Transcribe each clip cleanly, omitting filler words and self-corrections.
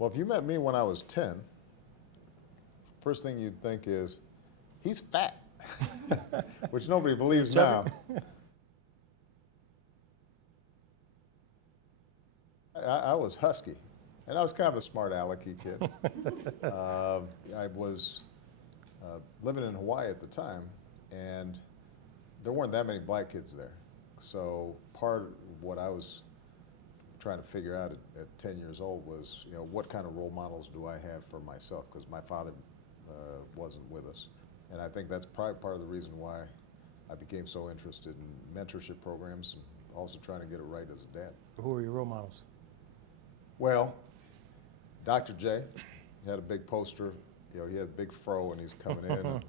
Well, if you met me when I was 10, first thing you'd think is, he's fat, which nobody believes now. I was husky, and I was kind of a smart alecky kid. I was living in Hawaii at the time, and there weren't that many black kids there. So part of what I was trying to figure out at 10 years old was, what kind of role models do I have for myself? Because my father wasn't with us. And I think that's probably part of the reason why I became so interested in mentorship programs and also trying to get it right as a dad. Who are your role models? Well, Dr. J had a big poster. He had a big fro and he's coming in.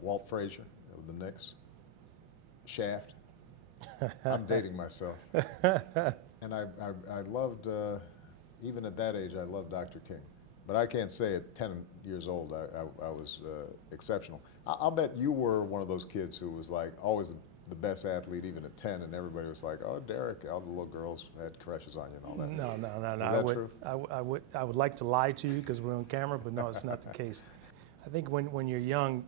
Walt Frazier of the Knicks. Shaft. I'm dating myself. And I loved, even at that age, I loved Dr. King. But I can't say at 10 years old I was exceptional. I'll bet you were one of those kids who was like always the best athlete even at 10, and everybody was like, oh, Derek, all the little girls had crushes on you and all that. No. Is that true? I would like to lie to you because we're on camera, but no, it's not the case. I think when you're young,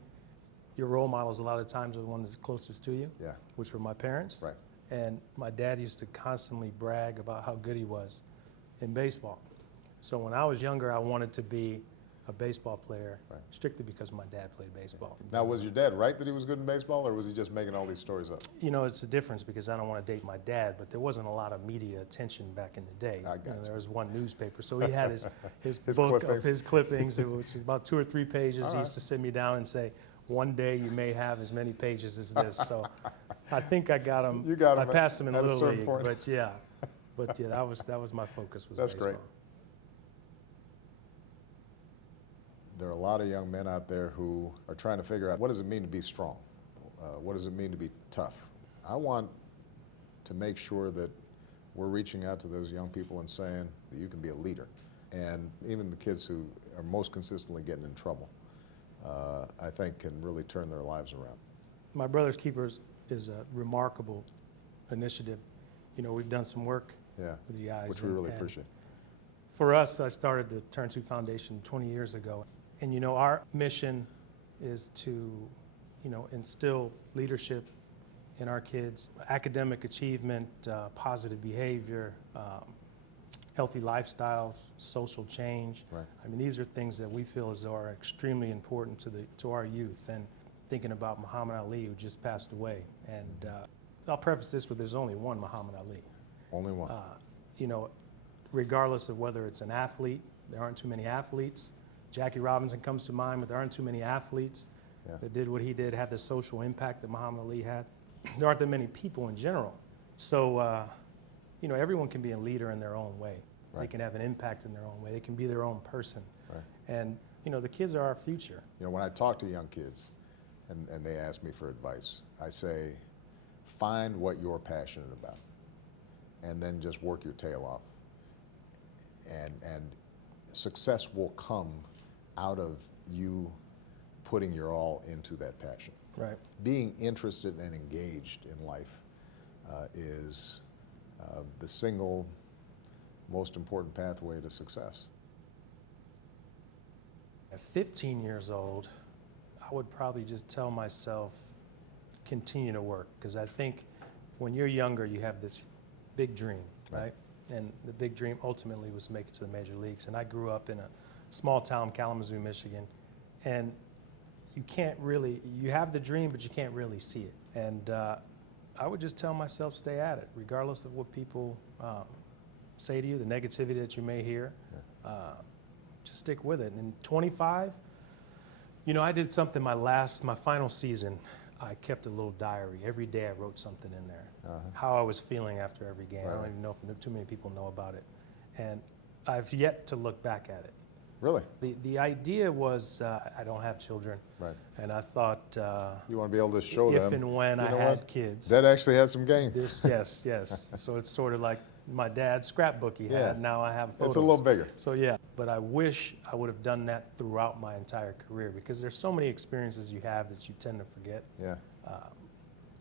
your role models a lot of times are the ones closest to you, Yeah. which were my parents. Right. And my dad used to constantly brag about how good he was in baseball. So when I was younger, I wanted to be a baseball player, Right. strictly because my dad played baseball. Now, was your dad right that he was good in baseball, or was he just making all these stories up? It's a difference because I don't want to date my dad, but there wasn't a lot of media attention back in the day. I got you. There was one newspaper, so he had his His book clippings. of his clippings. It was about 2 or 3 pages. All He used to sit me down and say, one day you may have as many pages as this. So I think I got him. You got him I passed him in at a Little certain League, point. but yeah, that was my focus. Was That's baseball. great. There are a lot of young men out there who are trying to figure out, what does it mean to be strong? What does it mean to be tough? I want to make sure that we're reaching out to those young people and saying that you can be a leader. And even the kids who are most consistently getting in trouble, I think can really turn their lives around. My Brother's Keepers is a remarkable initiative. We've done some work with you guys. Which we really appreciate. For us, I started the Turn 2 Foundation 20 years ago. And our mission is to, instill leadership in our kids, academic achievement, positive behavior, healthy lifestyles, social change. Right. I mean, these are things that we feel as though are extremely important to our youth. And thinking about Muhammad Ali, who just passed away. And I'll preface this with there's only one Muhammad Ali. Only one. Regardless of whether it's an athlete, there aren't too many athletes. Jackie Robinson comes to mind, but there aren't too many athletes that did what he did, had the social impact that Muhammad Ali had. There aren't that many people in general. So, everyone can be a leader in their own way. Right. They can have an impact in their own way. They can be their own person. Right. And, the kids are our future. When I talk to young kids and they ask me for advice, I say, find what you're passionate about and then just work your tail off. And success will come out of you putting your all into that passion. Right. Being interested and engaged in life is the single most important pathway to success. At 15 years old, I would probably just tell myself, continue to work, because I think when you're younger, you have this big dream, right? And the big dream ultimately was to make it to the major leagues. And I grew up in a small town, Kalamazoo, Michigan, and you have the dream, but you can't really see it. And I would just tell myself, stay at it, regardless of what people say to you, the negativity that you may hear. Just stick with it. And 25, I did something my final season. I kept a little diary. Every day I wrote something in there, how I was feeling after every game. Right. I don't even know if too many people know about it. And I've yet to look back at it. Really? The idea was, I don't have children. Right. And I thought, you want to be able to show if them. and when I had kids. That actually has some game. Yes. So it's sort of like my dad's scrapbook he had. Yeah. Now I have photos. It's a little bigger. So yeah, but I wish I would have done that throughout my entire career, because there's so many experiences you have that you tend to forget. Yeah.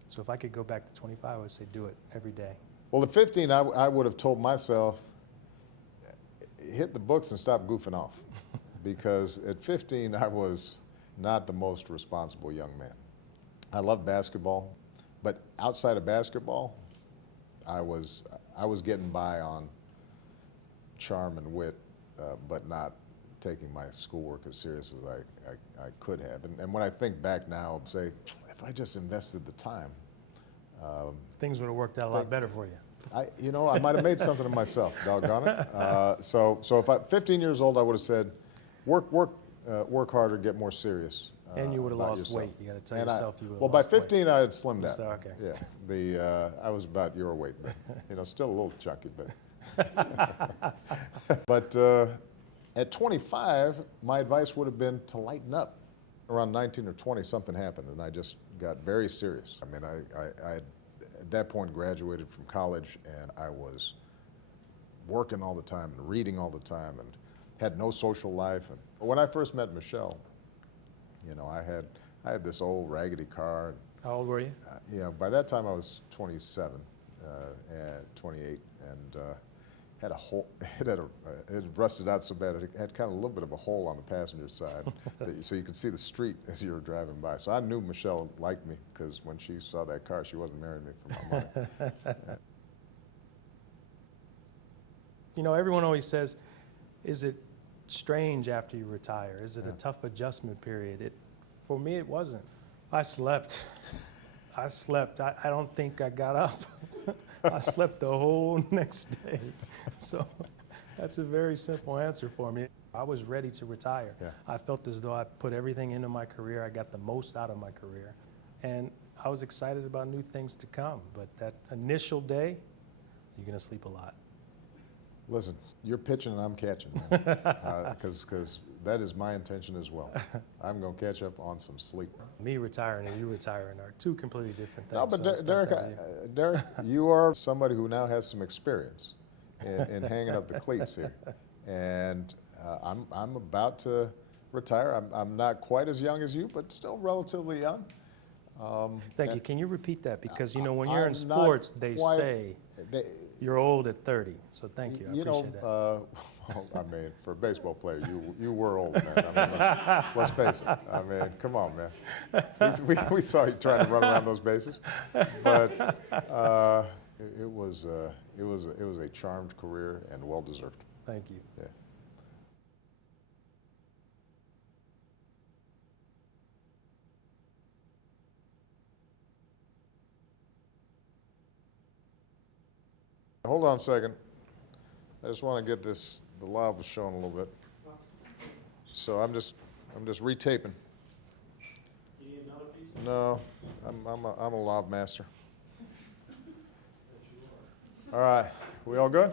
So if I could go back to 25, I would say do it every day. Well, at 15, I would have told myself, hit the books and stop goofing off. Because at 15, I was not the most responsible young man. I loved basketball, but outside of basketball, I was getting by on charm and wit, but not taking my schoolwork as serious as I could have. And when I think back now, I'd say, if I just invested the time, things would have worked out a lot better for you. I might have made something of myself, doggone it. So if 15 years old, I would have said, work harder, get more serious. And you would have about lost yourself. weight. You got to tell yourself you would have Well, by lost weight. 15, I had slimmed down. So, okay. Yeah, I was about your weight, but still a little chunky, but. But at 25, my advice would have been to lighten up. Around 19 or 20, something happened, and I just got very serious. I mean, I had, at that point, graduated from college, and I was working all the time and reading all the time and had no social life. And when I first met Michelle, I had this old raggedy car. How old were you? By that time I was 27, and 28, and had a hole. It had rusted out so bad it had kind of a little bit of a hole on the passenger side, so you could see the street as you were driving by. So I knew Michelle liked me, because when she saw that car, she wasn't marrying me for my money. Everyone always says, is it strange after you retire? Is it a tough adjustment period? For me, it wasn't. I slept. I don't think I got up. I slept the whole next day. So that's a very simple answer for me. I was ready to retire. Yeah. I felt as though I put everything into my career. I got the most out of my career. And I was excited about new things to come. But that initial day, you're going to sleep a lot. Listen, you're pitching and I'm catching, man, because that is my intention as well. I'm going to catch up on some sleep. Me retiring and you retiring are two completely different things. No, but so Derek, you are somebody who now has some experience in hanging up the cleats here, and I'm about to retire. I'm not quite as young as you, but still relatively young. Thank you. Can you repeat that? Because when you're in I'm sports, not they quite- say you're old at 30. So thank you. I appreciate that. Well, I mean, for a baseball player, you were old, man. I mean, let's face it. I mean, come on, man. We saw you trying to run around those bases, but it was a charmed career and well deserved. Thank you. Yeah. Hold on a second. I just want to get the lava shown a little bit. So I'm just retaping. You need another piece? No, I'm a lav master. All right, we all good?